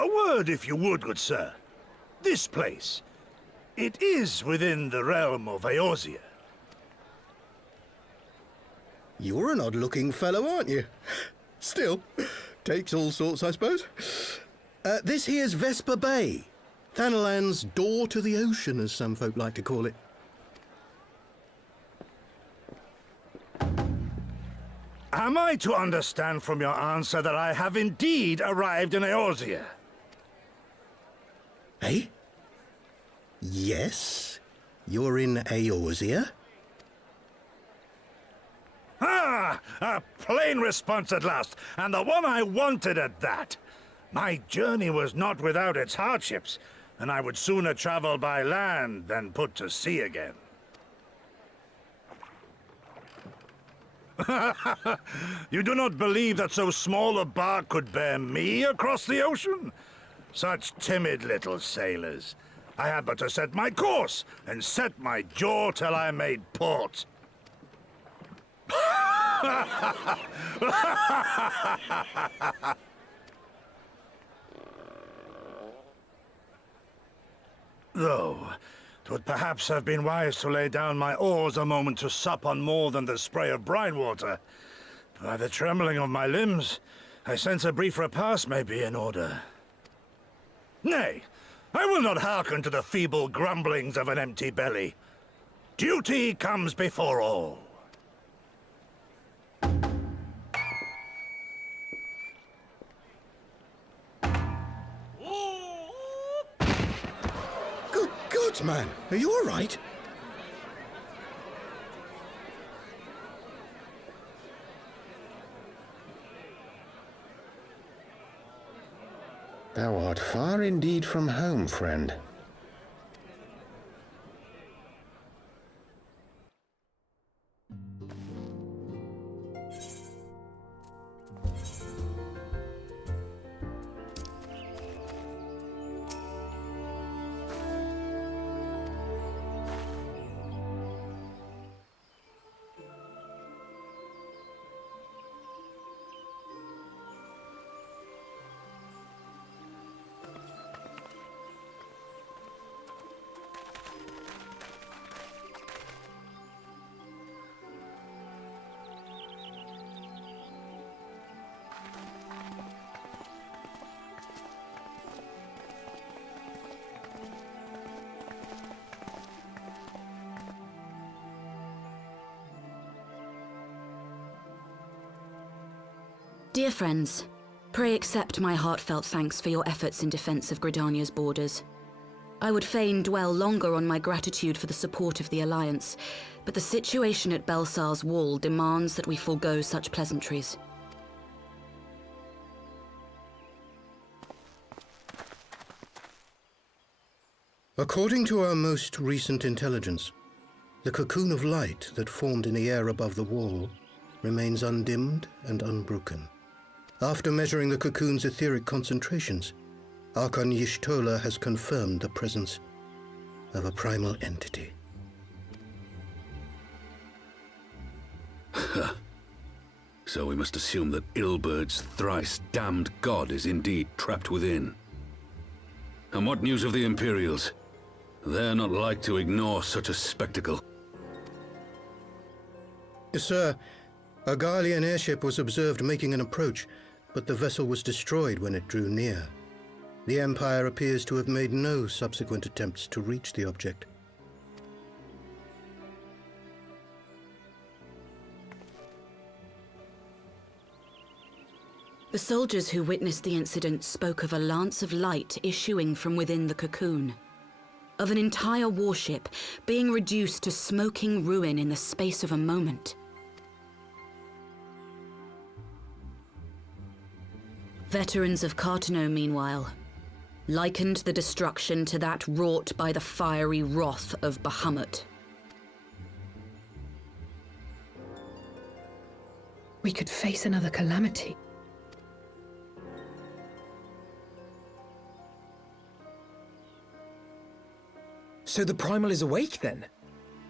A word, if you would, good sir. This place, it is within the realm of Eorzea. You're an odd-looking fellow, aren't you? Still, takes all sorts, I suppose. This here's Vesper Bay. Thanalan's door to the ocean, as some folk like to call it. Am I to understand from your answer that I have indeed arrived in Eorzea? Eh? Yes? You're in Eorzea? Ah! A plain response at last, and the one I wanted at that. My journey was not without its hardships, and I would sooner travel by land than put to sea again. You do not believe that so small a bark could bear me across the ocean? Such timid little sailors. I had but to set my course and set my jaw till I made port. Though, 'twould perhaps have been wise to lay down my oars a moment to sup on more than the spray of brine water. By the trembling of my limbs, I sense a brief repast may be in order. Nay, I will not hearken to the feeble grumblings of an empty belly. Duty comes before all. Good God, man! Are you all right? Thou art far indeed from home, friend. Dear friends, pray accept my heartfelt thanks for your efforts in defense of Gridania's borders. I would fain dwell longer on my gratitude for the support of the Alliance, but the situation at Belsar's Wall demands that we forego such pleasantries. According to our most recent intelligence, the cocoon of light that formed in the air above the wall remains undimmed and unbroken. After measuring the cocoon's etheric concentrations, Archon Y'shtola has confirmed the presence of a primal entity. So we must assume that Ilbert's thrice damned god is indeed trapped within. And what news of the Imperials? They're not like to ignore such a spectacle. Yes, sir. A Garlean airship was observed making an approach, but the vessel was destroyed when it drew near. The Empire appears to have made no subsequent attempts to reach the object. The soldiers who witnessed the incident spoke of a lance of light issuing from within the cocoon, of an entire warship being reduced to smoking ruin in the space of a moment. Veterans of Cartano, meanwhile, likened the destruction to that wrought by the fiery wrath of Bahamut. We could face another calamity. So the Primal is awake then?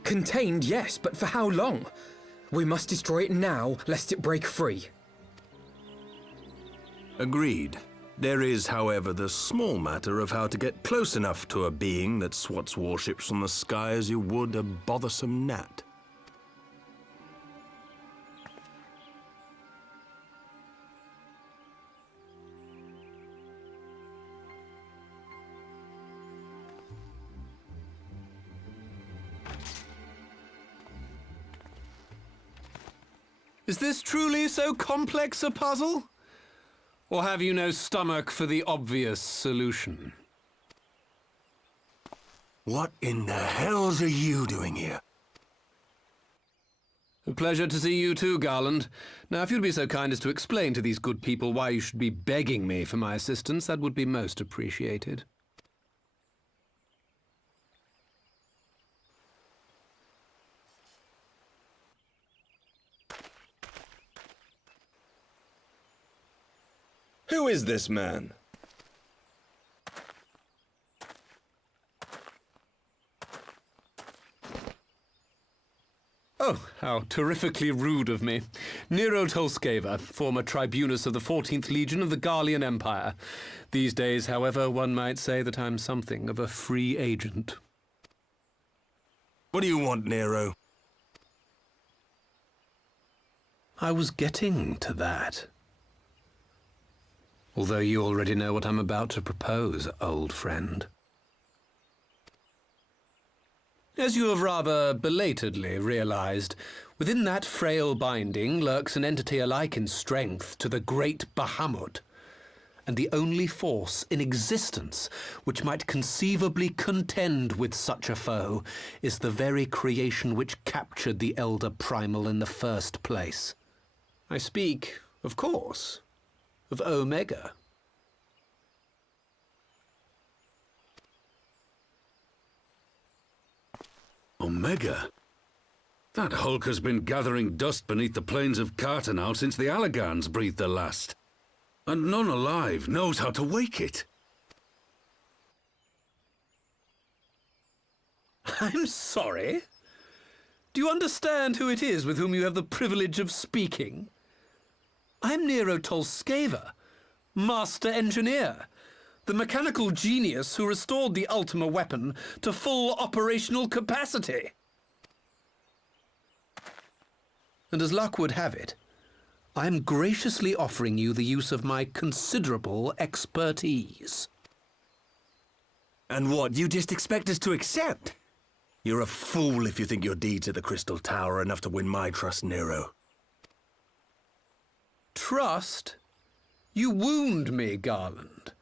Contained, yes, but for how long? We must destroy it now, lest it break free. Agreed. There is, however, the small matter of how to get close enough to a being that swats warships from the sky as you would a bothersome gnat. Is this truly so complex a puzzle? Or have you no stomach for the obvious solution? What in the hells are you doing here? A pleasure to see you too, Garland. Now, if you'd be so kind as to explain to these good people why you should be begging me for my assistance, that would be most appreciated. Who is this man? Oh, how terrifically rude of me. Nero Tolskeva, former tribunus of the 14th Legion of the Garlean Empire. These days, however, one might say that I'm something of a free agent. What do you want, Nero? I was getting to that. Although you already know what I'm about to propose, old friend. As you have rather belatedly realized, within that frail binding lurks an entity alike in strength to the great Bahamut, and the only force in existence which might conceivably contend with such a foe is the very creation which captured the Elder Primal in the first place. I speak, of course, of Omega. Omega? That hulk has been gathering dust beneath the plains of Cartanau since the Allagans breathed their last. And none alive knows how to wake it. I'm sorry? Do you understand who it is with whom you have the privilege of speaking? I'm Nero Tolskeva, Master Engineer, the mechanical genius who restored the Ultima weapon to full operational capacity. And as luck would have it, I am graciously offering you the use of my considerable expertise. And what, you just expect us to accept? You're a fool if you think your deeds at the Crystal Tower are enough to win my trust, Nero. Trust? You wound me, Garland.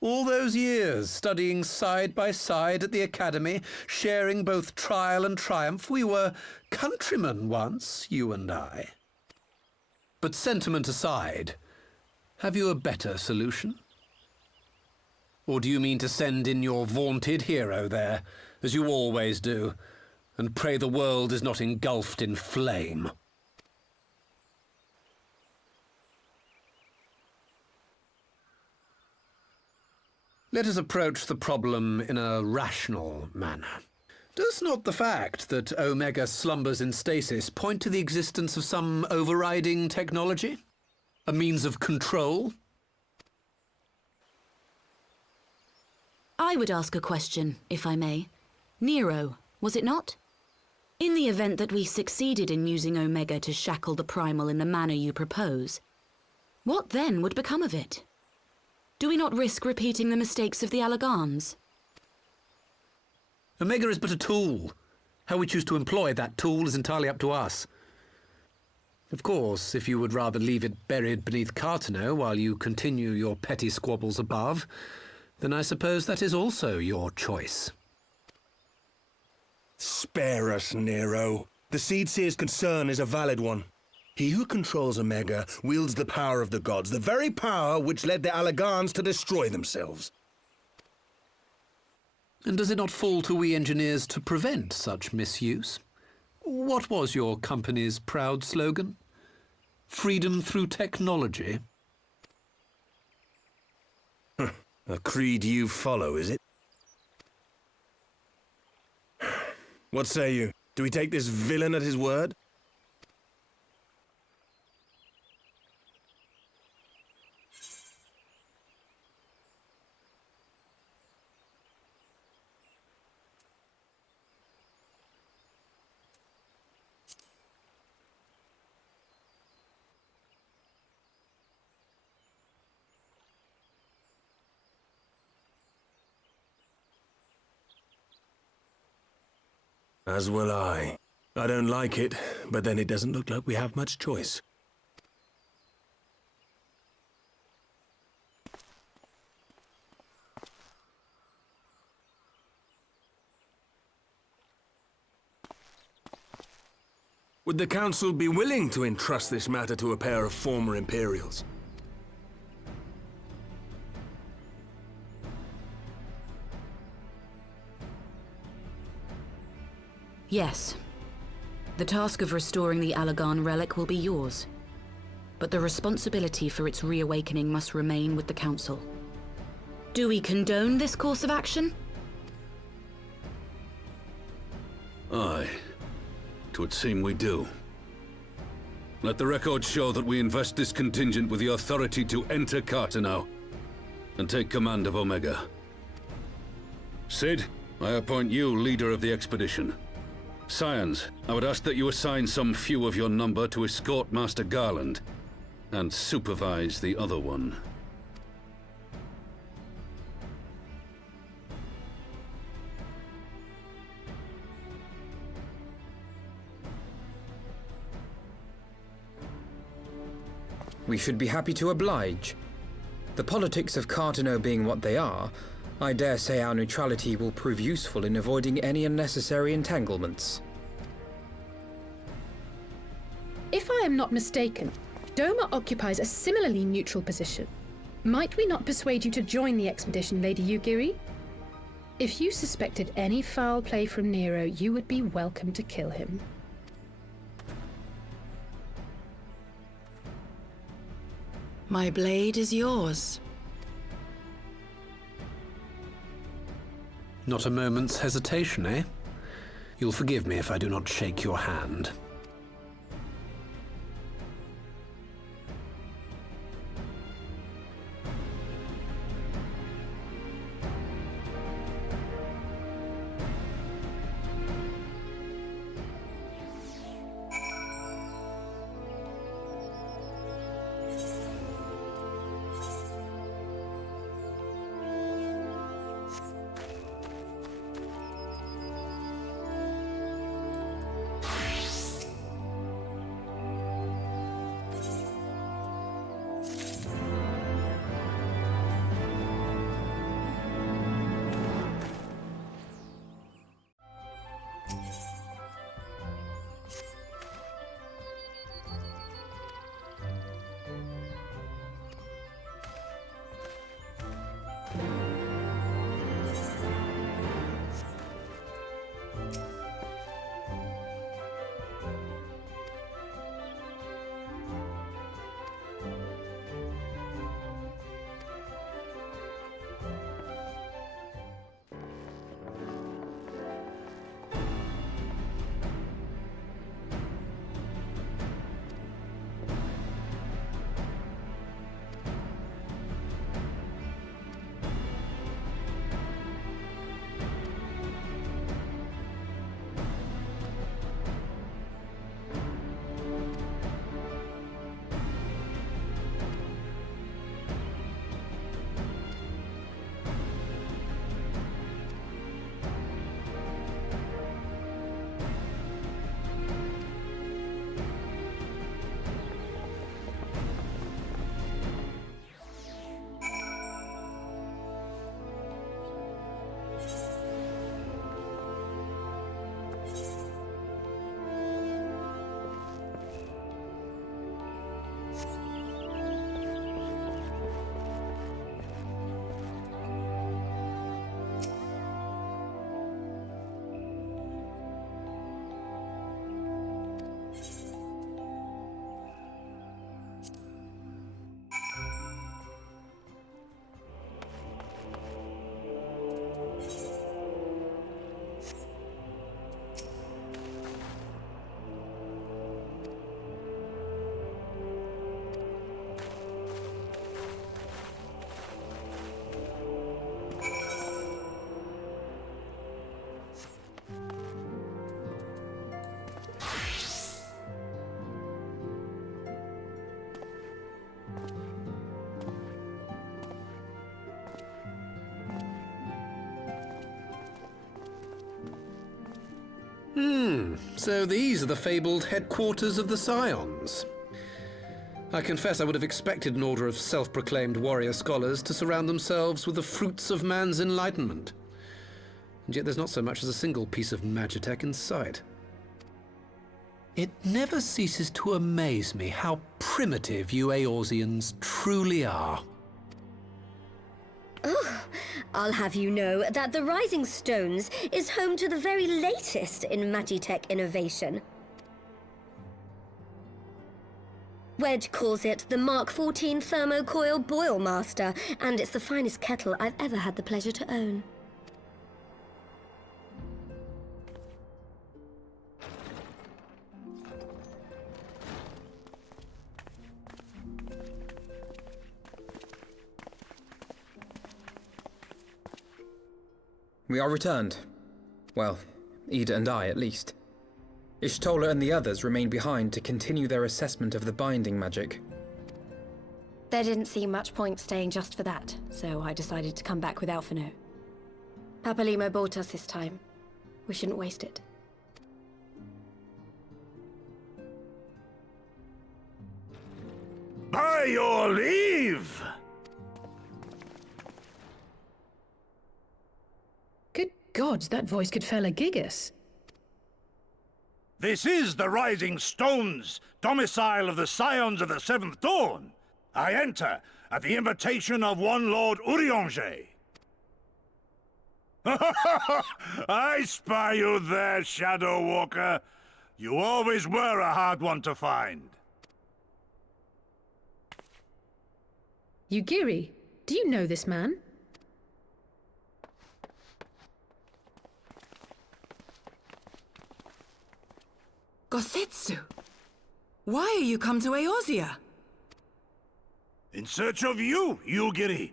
All those years, studying side by side at the Academy, sharing both trial and triumph, we were countrymen once, you and I. But sentiment aside, have you a better solution? Or do you mean to send in your vaunted hero there, as you always do, and pray the world is not engulfed in flame? Let us approach the problem in a rational manner. Does not the fact that Omega slumbers in stasis point to the existence of some overriding technology? A means of control? I would ask a question, if I may. Nero, was it not? In the event that we succeeded in using Omega to shackle the Primal in the manner you propose, what then would become of it? Do we not risk repeating the mistakes of the Allagans? Omega is but a tool. How we choose to employ that tool is entirely up to us. Of course, if you would rather leave it buried beneath Cartanau while you continue your petty squabbles above, then I suppose that is also your choice. Spare us, Nero. The Seedseer's concern is a valid one. He who controls Omega wields the power of the gods, the very power which led the Allagans to destroy themselves. And does it not fall to we engineers to prevent such misuse? What was your company's proud slogan? Freedom through technology? A creed you follow, is it? What say you? Do we take this villain at his word? As will I. I don't like it, but then it doesn't look like we have much choice. Would the Council be willing to entrust this matter to a pair of former Imperials? Yes. The task of restoring the Allagan relic will be yours. But the responsibility for its reawakening must remain with the Council. Do we condone this course of action? Aye. 'Twould seem we do. Let the record show that we invest this contingent with the authority to enter Carteneau and take command of Omega. Sid, I appoint you leader of the expedition. Scions, I would ask that you assign some few of your number to escort Master Garland and supervise the other one. We should be happy to oblige. The politics of Carteneau being what they are, I dare say our neutrality will prove useful in avoiding any unnecessary entanglements. If I am not mistaken, Doma occupies a similarly neutral position. Might we not persuade you to join the expedition, Lady Yugiri? If you suspected any foul play from Nero, you would be welcome to kill him. My blade is yours. Not a moment's hesitation, eh? You'll forgive me if I do not shake your hand. So these are the fabled headquarters of the Scions. I confess I would have expected an order of self-proclaimed warrior scholars to surround themselves with the fruits of man's enlightenment. And yet there's not so much as a single piece of magitech in sight. It never ceases to amaze me how primitive you Eorzeans truly are. Oh, I'll have you know that the Rising Stones is home to the very latest in magitech innovation. Wedge calls it the Mark 14 Thermocoil Boil Master, and it's the finest kettle I've ever had the pleasure to own. We are returned. Well, Ida and I, at least. Ishtola and the others remain behind to continue their assessment of the binding magic. There didn't seem much point staying just for that, so I decided to come back with Alphino. Papalimo bought us this time. We shouldn't waste it. By your leave! Good gods, that voice could fell a gigas. This is the Rising Stones, domicile of the Scions of the Seventh Dawn. I enter at the invitation of one Lord Eorzea. I spy you there, Shadow Walker. You always were a hard one to find. Yugiri, do you know this man? Gosetsu! Why are you come to Eorzea? In search of you, Yugiri.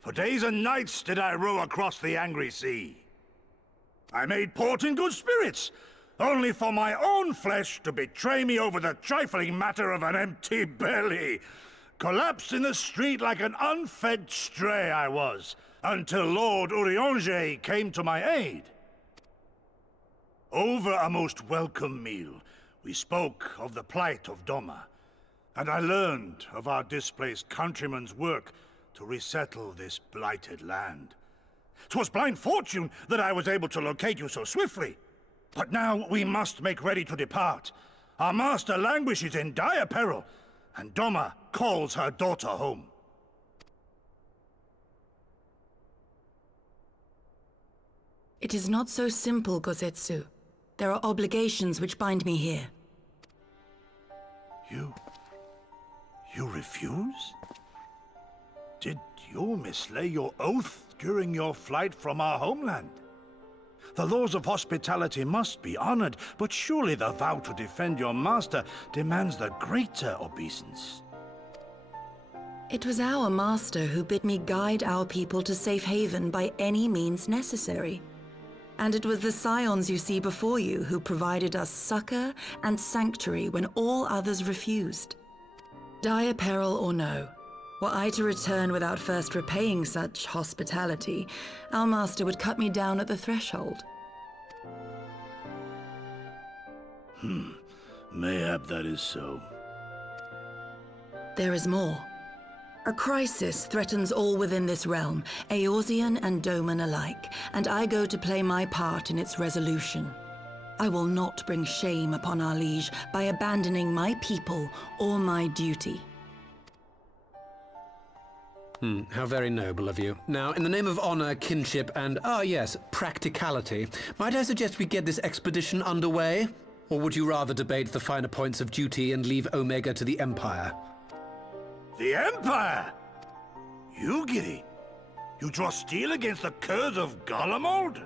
For days and nights did I row across the angry sea. I made port in good spirits, only for my own flesh to betray me over the trifling matter of an empty belly. Collapsed in the street like an unfed stray I was, until Lord Eorzea came to my aid. Over a most welcome meal, we spoke of the plight of Doma, and I learned of our displaced countrymen's work to resettle this blighted land. 'Twas blind fortune that I was able to locate you so swiftly. But now we must make ready to depart. Our master languishes in dire peril, and Doma calls her daughter home. It is not so simple, Gosetsu. There are obligations which bind me here. You refuse? Did you mislay your oath during your flight from our homeland? The laws of hospitality must be honored, but surely the vow to defend your master demands the greater obeisance. It was our master who bid me guide our people to safe haven by any means necessary. And it was the Scions you see before you who provided us succor and sanctuary when all others refused. Dire peril or no, were I to return without first repaying such hospitality, our master would cut me down at the threshold. Mayhap that is so. There is more. A crisis threatens all within this realm, Eorzean and Doman alike, and I go to play my part in its resolution. I will not bring shame upon our liege by abandoning my people or my duty. How very noble of you. Now, in the name of honor, kinship, and, yes, practicality, might I suggest we get this expedition underway? Or would you rather debate the finer points of duty and leave Omega to the Empire? The Empire? Yugiri? You draw steel against the curse of Garlemald?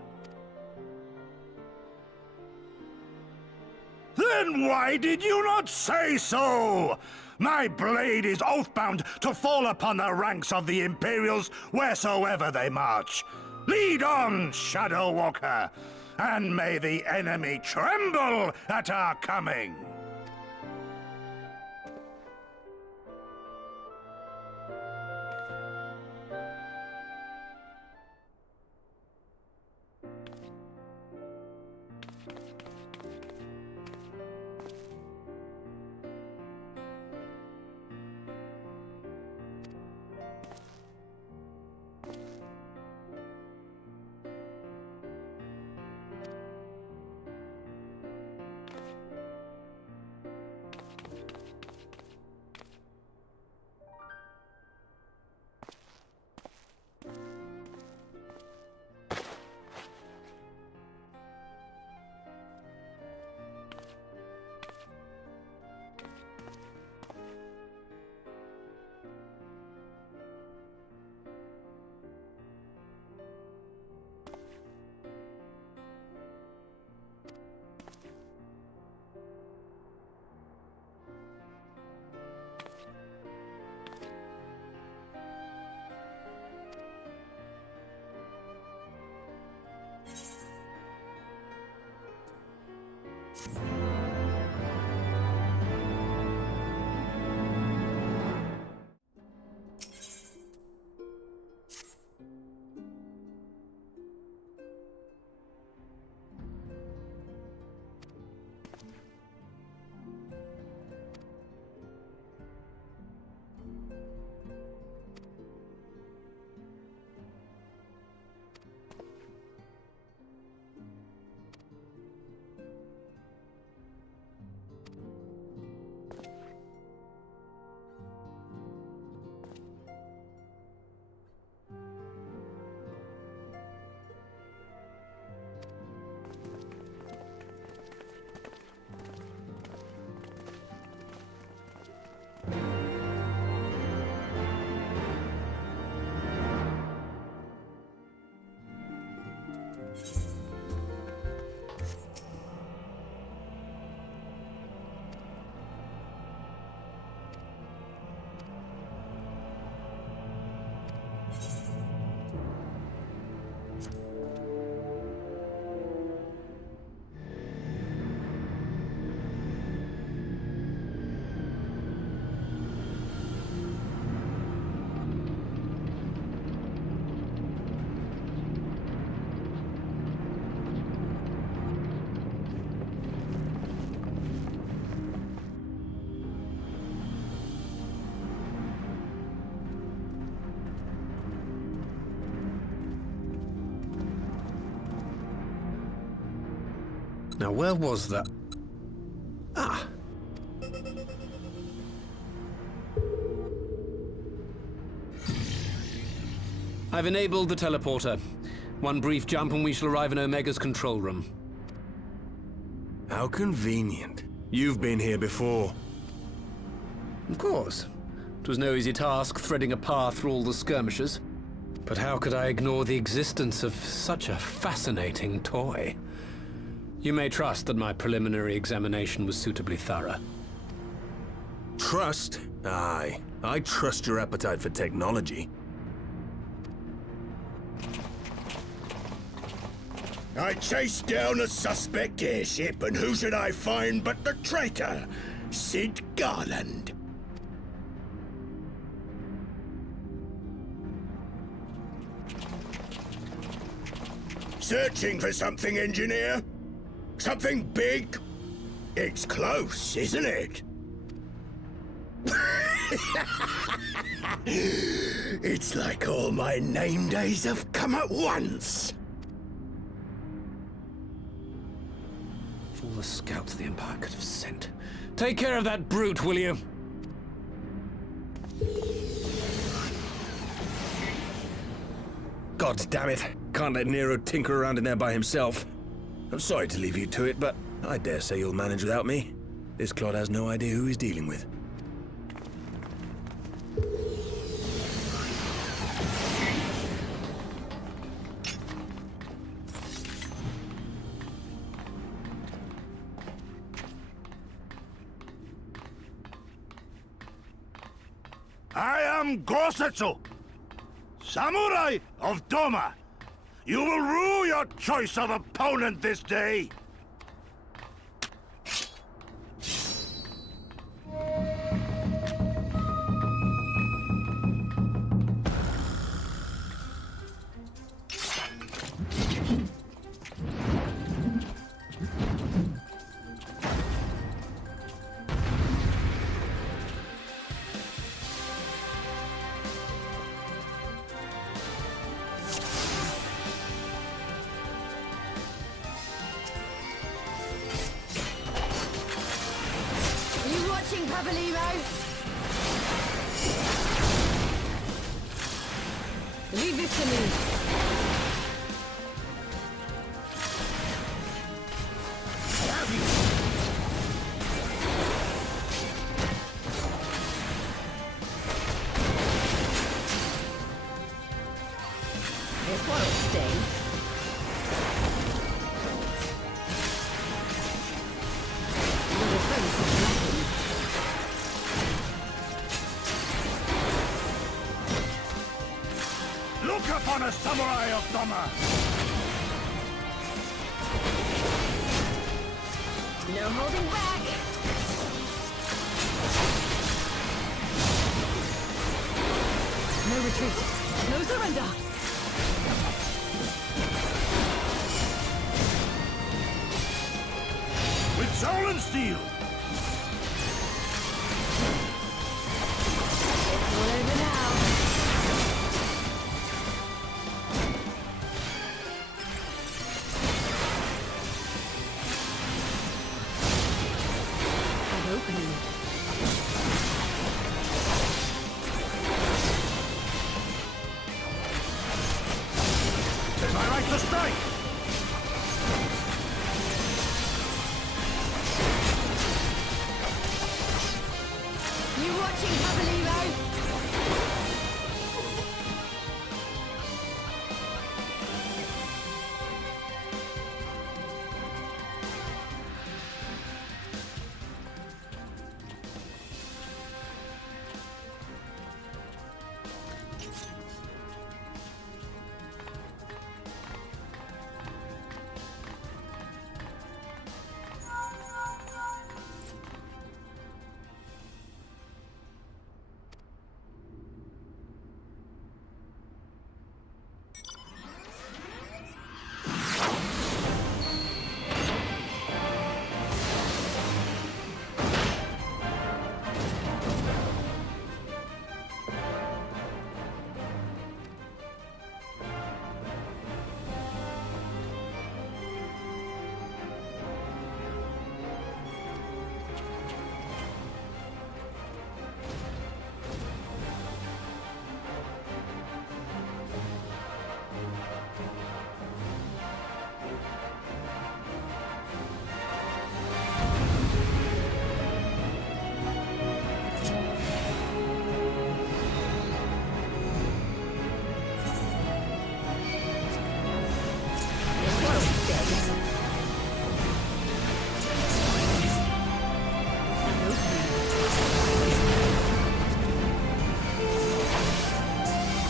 Then why did you not say so? My blade is oath-bound to fall upon the ranks of the Imperials wheresoever they march. Lead on, Shadow Walker, and may the enemy tremble at our coming. Now, where was that? Ah! I've enabled the teleporter. One brief jump and we shall arrive in Omega's control room. How convenient. You've been here before. Of course. It was no easy task threading a path through all the skirmishes. But how could I ignore the existence of such a fascinating toy? You may trust that my preliminary examination was suitably thorough. Trust? Aye. I trust your appetite for technology. I chased down a suspect airship, and who should I find but the traitor, Sid Garland. Searching for something, engineer? Something big? It's close, isn't it? It's like all my name days have come at once. Of all the scouts the Empire could have sent. Take care of that brute, will you? God damn it. Can't let Nero tinker around in there by himself. I'm sorry to leave you to it, but I dare say you'll manage without me. This clod has no idea who he's dealing with. I am Gosetsu, Samurai of Doma. You will rue your choice of opponent this day. Leave this to me. This one will sting. Your defense is lacking. Look upon a samurai of Doma! holding back! No retreat. No surrender. With soul and steel! It's all over now. I'm opening. Tis my right to strike! You watching, Cavallero?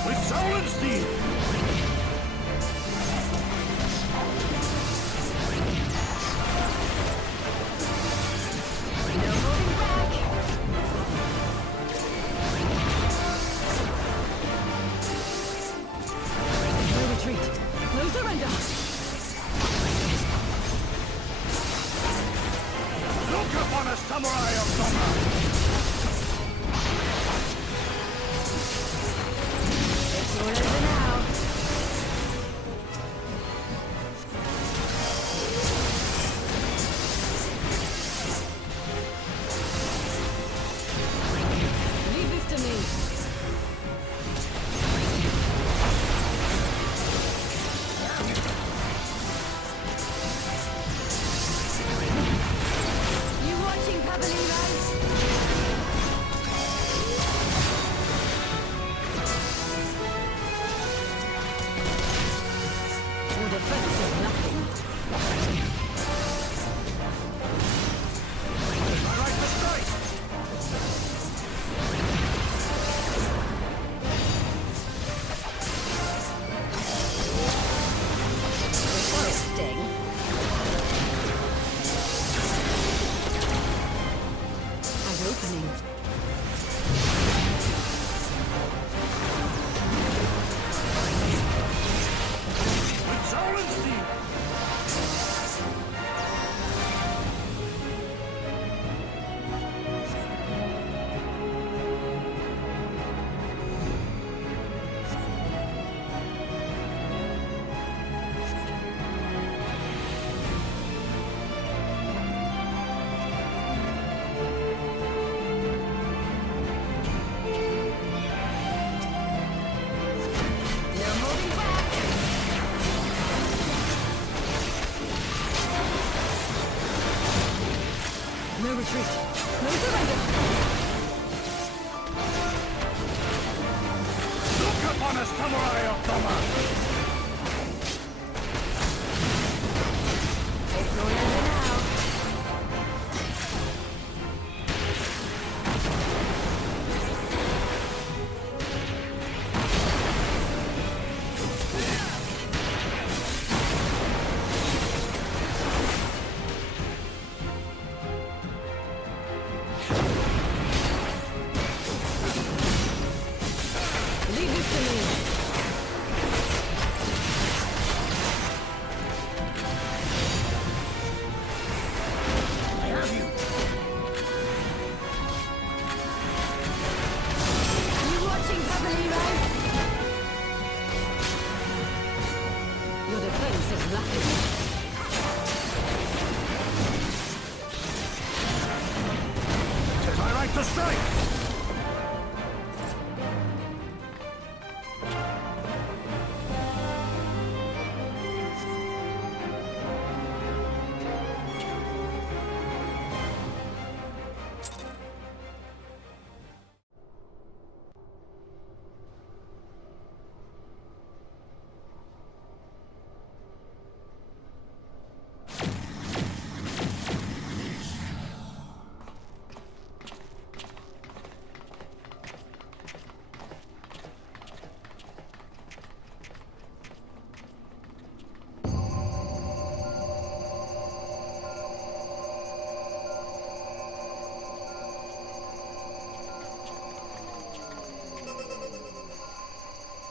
With soul and steel! No holding back! No retreat. No surrender. Look upon us, samurai of Doma! It's all over now. Leave this to me. You watching, Cavallero? Your defense is nothing. Tis my right to strike! Sting. I'm opening. With soul and steel! No holding back! No retreat. No surrender. Look upon us, samurai of Doma! It's all over now. to strike!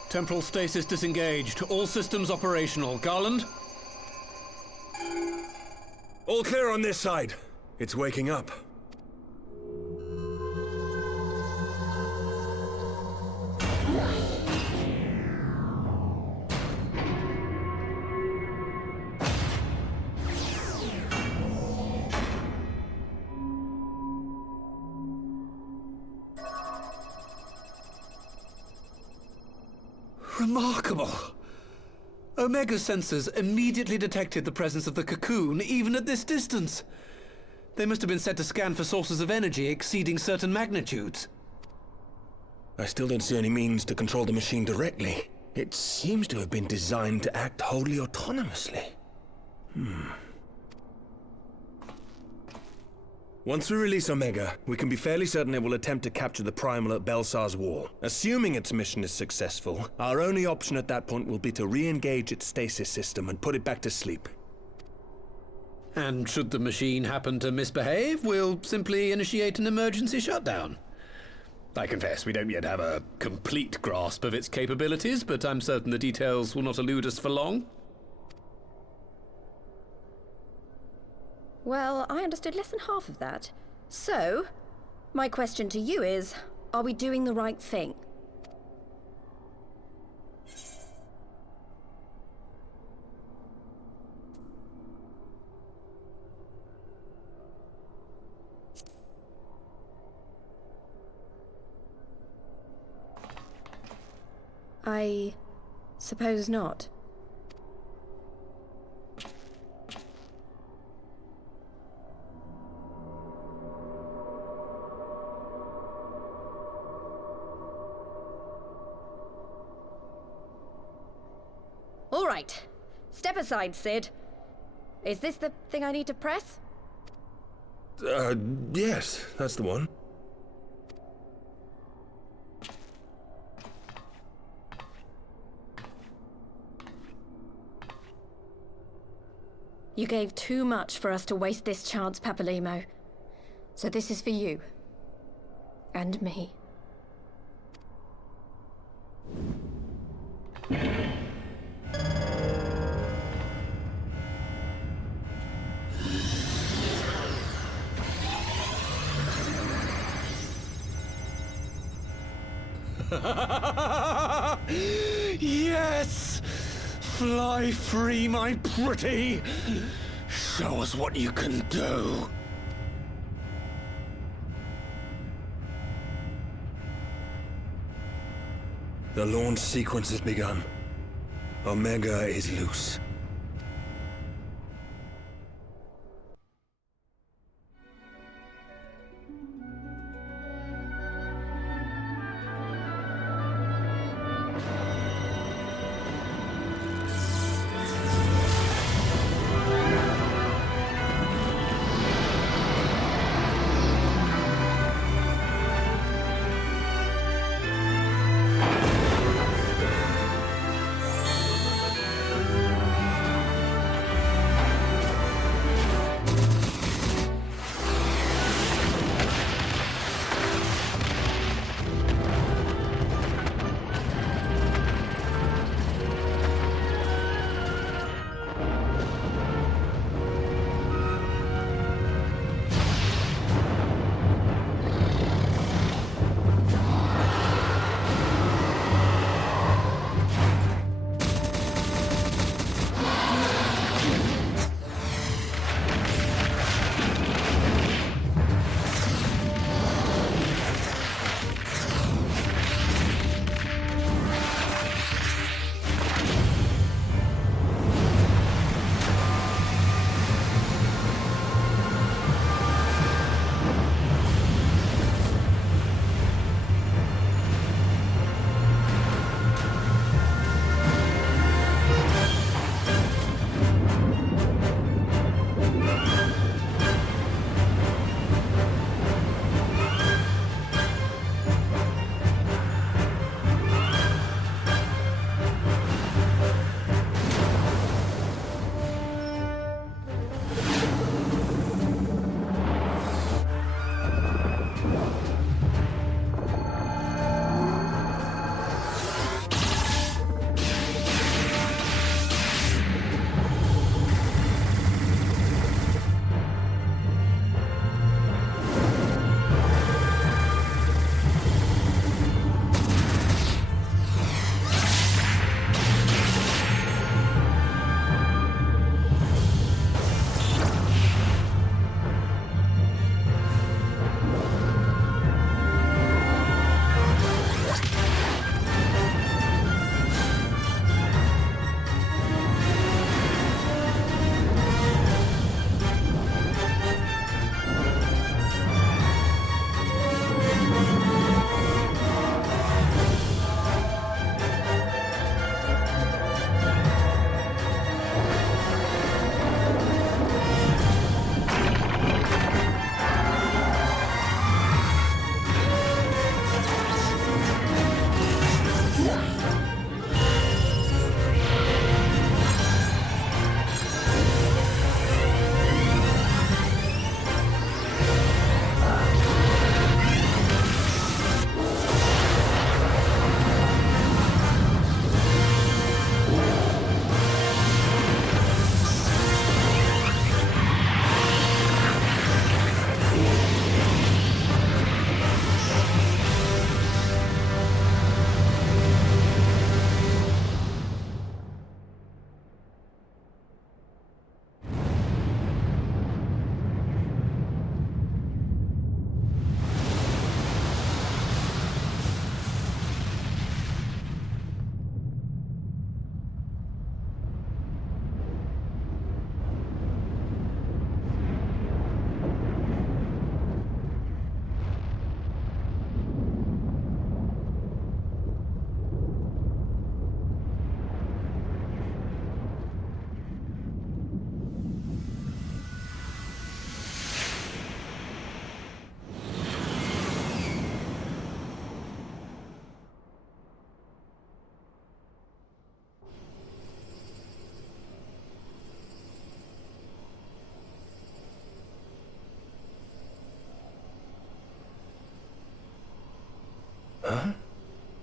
Temporal stasis disengaged. All systems operational. Garland? All clear on this side. It's waking up. Remarkable. Omega sensors immediately detected the presence of the cocoon, even at this distance. They must have been set to scan for sources of energy exceeding certain magnitudes. I still don't see any means to control the machine directly. It seems to have been designed to act wholly autonomously. Once we release Omega, we can be fairly certain it will attempt to capture the Primal at Belsar's Wall. Assuming its mission is successful, our only option at that point will be to re-engage its stasis system and put it back to sleep. And should the machine happen to misbehave, we'll simply initiate an emergency shutdown. I confess we don't yet have a complete grasp of its capabilities, but I'm certain the details will not elude us for long. Well, I understood less than half of that. So, my question to you is, are we doing the right thing? I suppose not. All right. Step aside, Sid. Is this the thing I need to press? Yes, that's the one. You gave too much for us to waste this chance, Papalimo. So this is for you. And me. Yes! Fly free, my pretty! Show us what you can do! The launch sequence has begun. Omega is loose.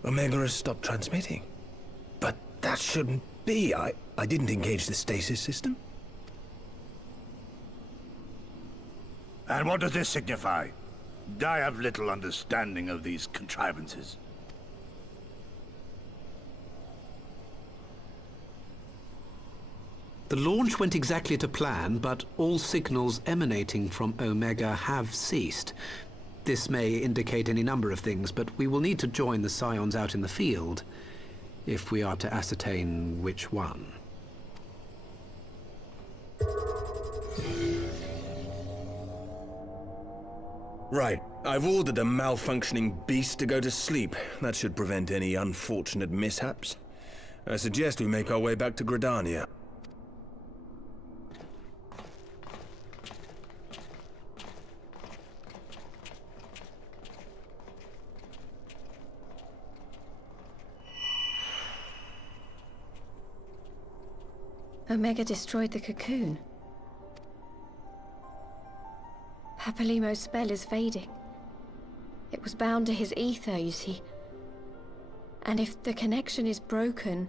Omega has stopped transmitting. But that shouldn't be. I didn't engage the stasis system. And what does this signify? I have little understanding of these contrivances. The launch went exactly to plan, but all signals emanating from Omega have ceased. This may indicate any number of things, but we will need to join the Scions out in the field if we are to ascertain which one. Right. I've ordered a malfunctioning beast to go to sleep. That should prevent any unfortunate mishaps. I suggest we make our way back to Gridania. Omega destroyed the cocoon. Papalymo's spell is fading. It was bound to his ether, you see. And if the connection is broken...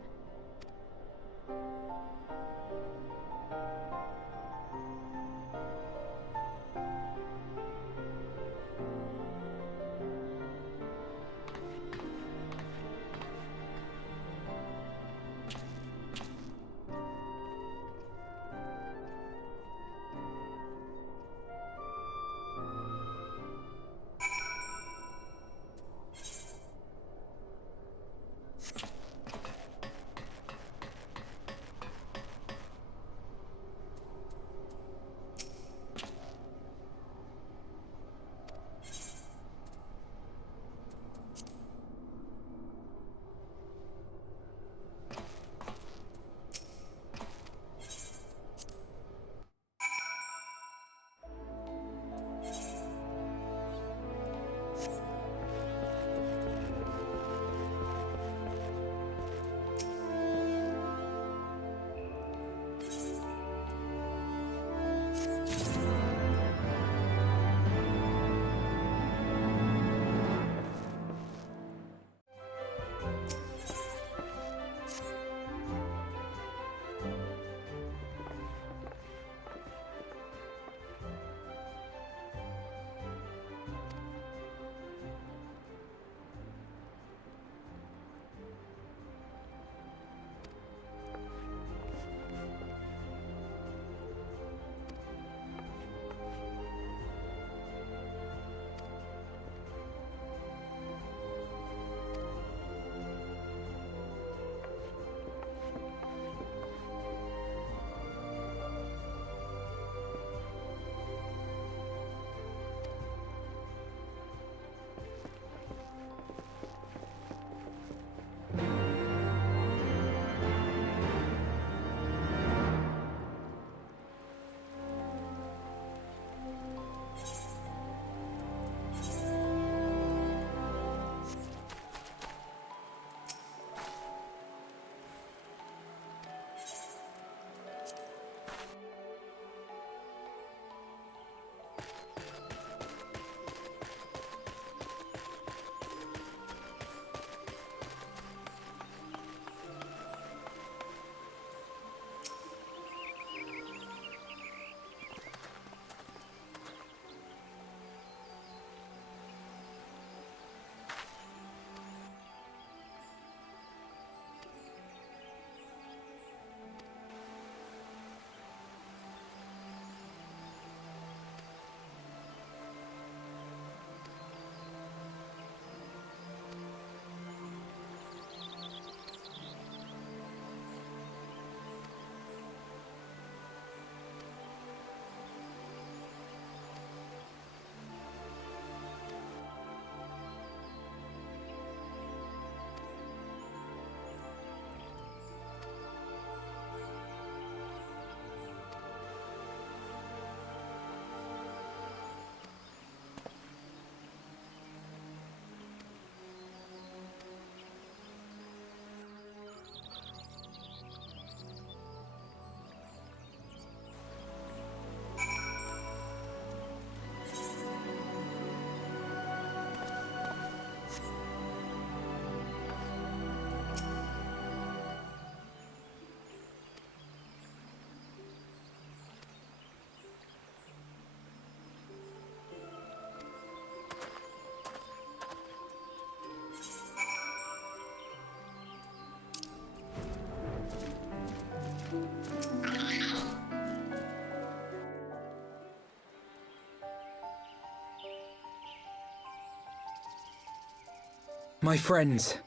My friends,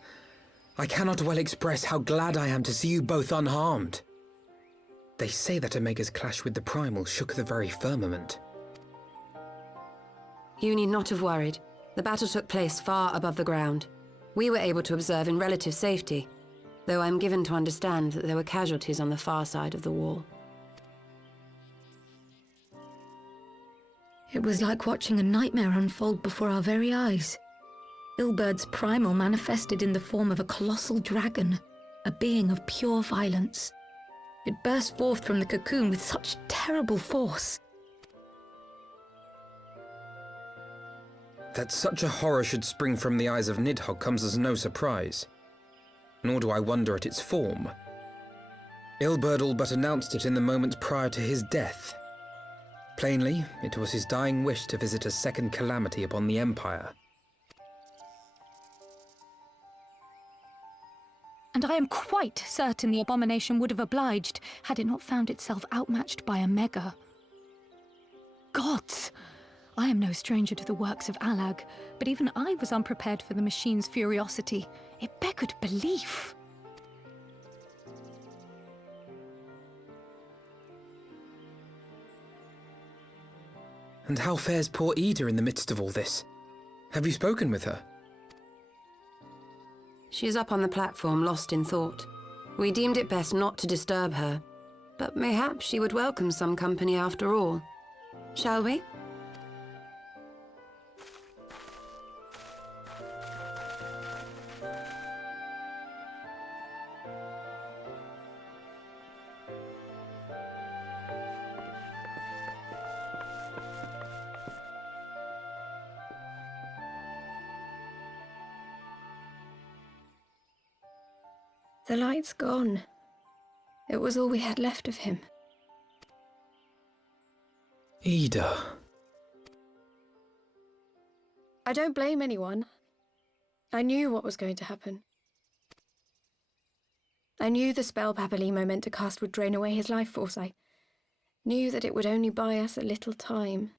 I cannot well express how glad I am to see you both unharmed. They say that Omega's clash with the Primal shook the very firmament. You need not have worried. The battle took place far above the ground. We were able to observe in relative safety, though I'm given to understand that there were casualties on the far side of the wall. It was like watching a nightmare unfold before our very eyes. Ilbert's primal manifested in the form of a colossal dragon, a being of pure violence. It burst forth from the cocoon with such terrible force. That such a horror should spring from the eyes of Nidhogg comes as no surprise. Nor do I wonder at its form. Ilberd all but announced it in the moments prior to his death. Plainly, it was his dying wish to visit a second calamity upon the Empire. And I am quite certain the abomination would have obliged had it not found itself outmatched by Omega. Gods! I am no stranger to the works of Allag, but even I was unprepared for the machine's furiosity. It beggared belief. And how fares poor Ida in the midst of all this? Have you spoken with her? She is up on the platform, lost in thought. We deemed it best not to disturb her, but mayhap she would welcome some company after all. Shall we? The light's gone. It was all we had left of him. Ida. I don't blame anyone. I knew what was going to happen. I knew the spell Papalimo meant to cast would drain away his life force. I knew that it would only buy us a little time.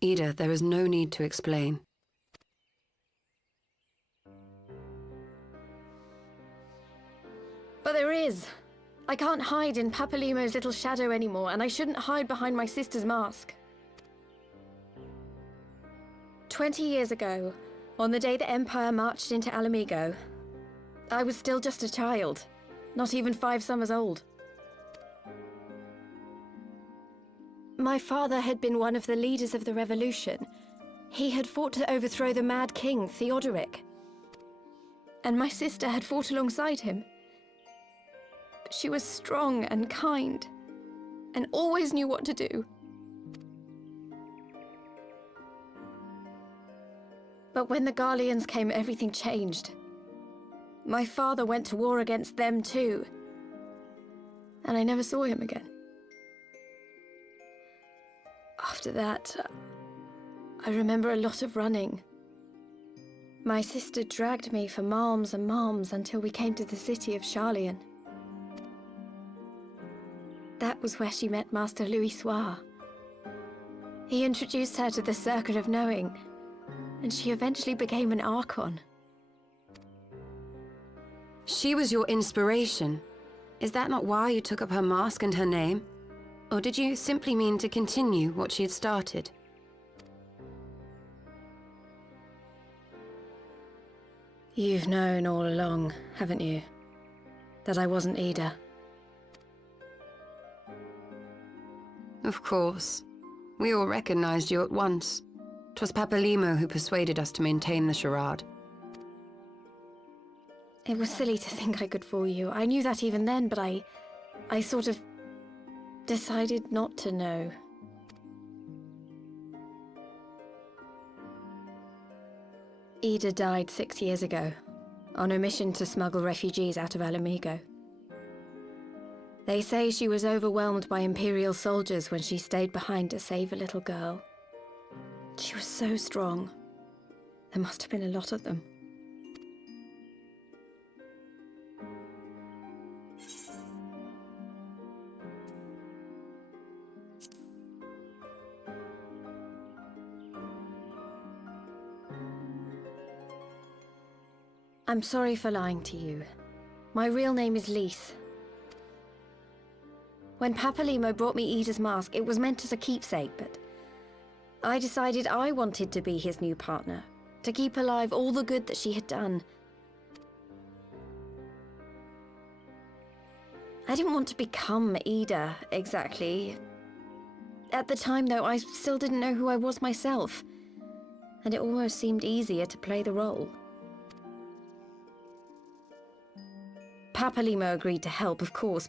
Ida, there is no need to explain. But there is. I can't hide in Papalimo's little shadow anymore, and I shouldn't hide behind my sister's mask. 20 years ago, on the day the Empire marched into Alamigo, I was still just a child, not even 5 summers old. My father had been one of the leaders of the revolution. He had fought to overthrow the Mad King, Theodoric. And my sister had fought alongside him. But she was strong and kind, and always knew what to do. But when the Garleans came, everything changed. My father went to war against them too, and I never saw him again. After that, I remember a lot of running. My sister dragged me for malms and malms until we came to the city of Charlian. That was where she met Master Louis Soir. He introduced her to the Circle of Knowing, and she eventually became an Archon. She was your inspiration. Is that not why you took up her mask and her name? Or did you simply mean to continue what she had started? You've known all along, haven't you? That I wasn't Ida. Of course. We all recognized you at once. 'Twas Papalimo who persuaded us to maintain the charade. It was silly to think I could fool you. I knew that even then, but I sort of decided not to know. Ida died 6 years ago, on a mission to smuggle refugees out of Alamigo. They say she was overwhelmed by Imperial soldiers when she stayed behind to save a little girl. She was so strong. There must have been a lot of them. I'm sorry for lying to you. My real name is Lise. When Papalymo brought me Ida's mask, it was meant as a keepsake, but I decided I wanted to be his new partner, to keep alive all the good that she had done. I didn't want to become Ida, exactly. At the time, though, I still didn't know who I was myself, and it almost seemed easier to play the role. Papalymo agreed to help, of course,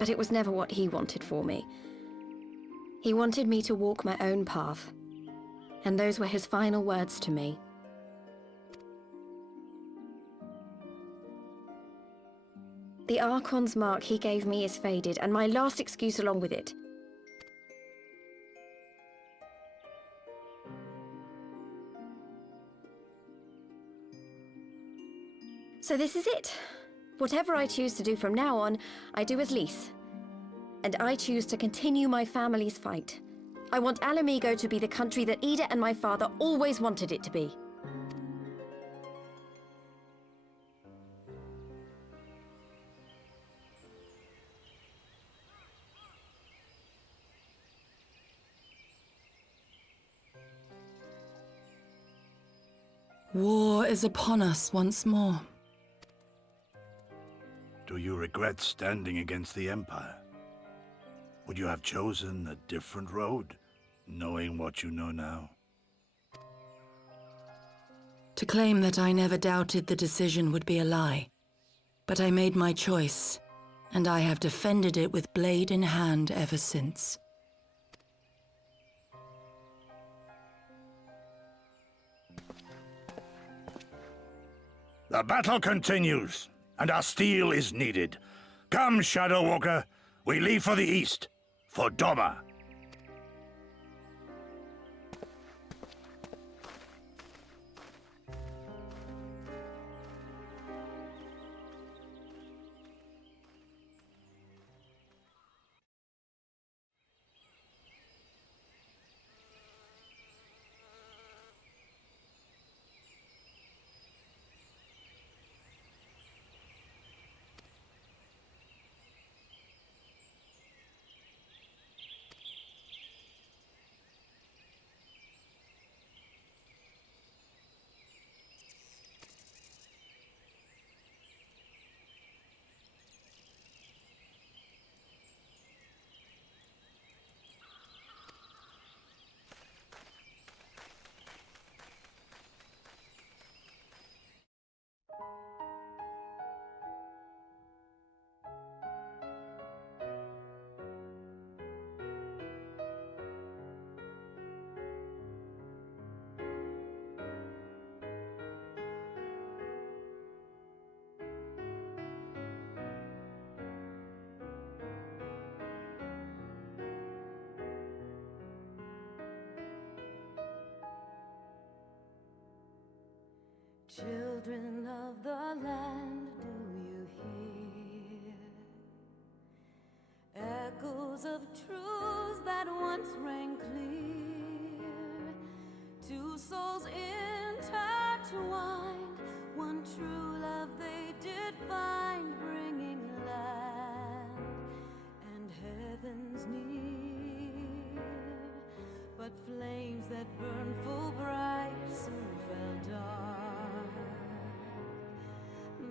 but it was never what he wanted for me. He wanted me to walk my own path, and those were his final words to me. The Archon's mark he gave me is faded, and my last excuse along with it. So this is it. Whatever I choose to do from now on, I do as Lise. And I choose to continue my family's fight. I want Ala Mhigo to be the country that Ida and my father always wanted it to be. War is upon us once more. Do you regret standing against the Empire? Would you have chosen a different road, knowing what you know now? To claim that I never doubted the decision would be a lie. But I made my choice, and I have defended it with blade in hand ever since. The battle continues, and our steel is needed. Come, Shadow Walker, we leave for the east, for Doma. Children of the land, do you hear echoes of truths that once rang clear? Two souls intertwined, one true love they did find, bringing land and heavens near. But flames that burn full bright soon fell dark.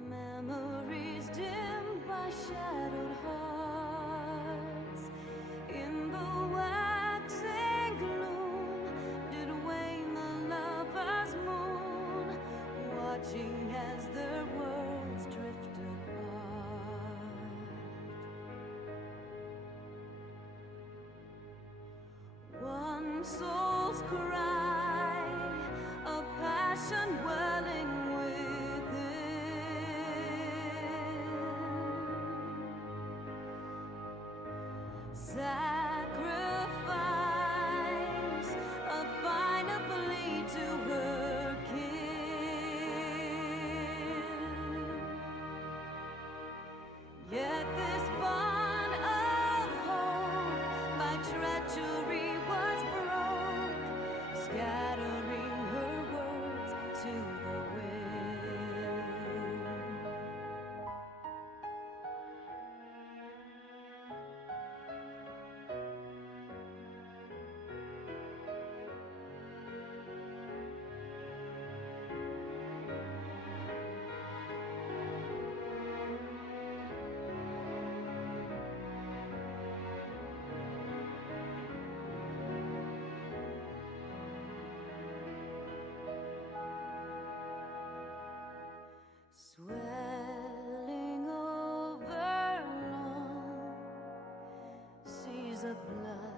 Memories dimmed by shadowed hearts. In the waxing gloom did wane the lover's moon, watching as their worlds drift apart. One soul's cry, a passion welling within. Sacrifice, a final to her kin. Yet this bond of hope, my treachery was broke, scattering her words to the wind. Swelling over long seas of blood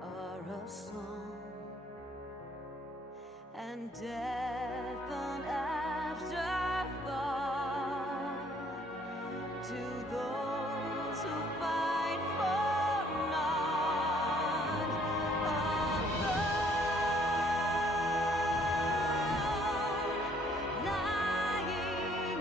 are a song, and death an afterthought to those who fight for naught. Alone, lying empty,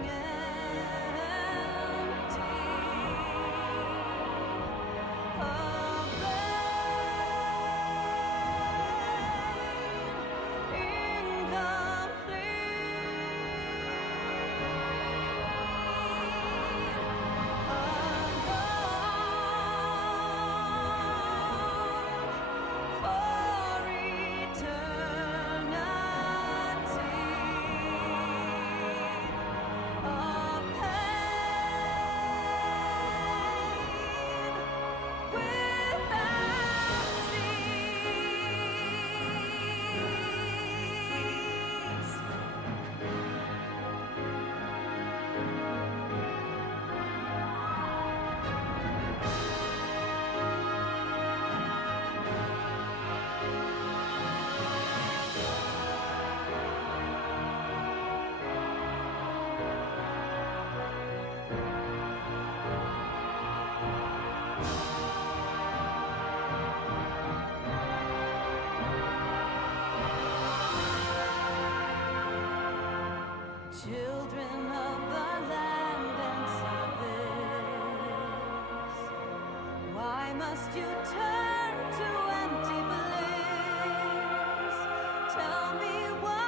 children of the land and service, why must you turn to empty bliss? Tell me why.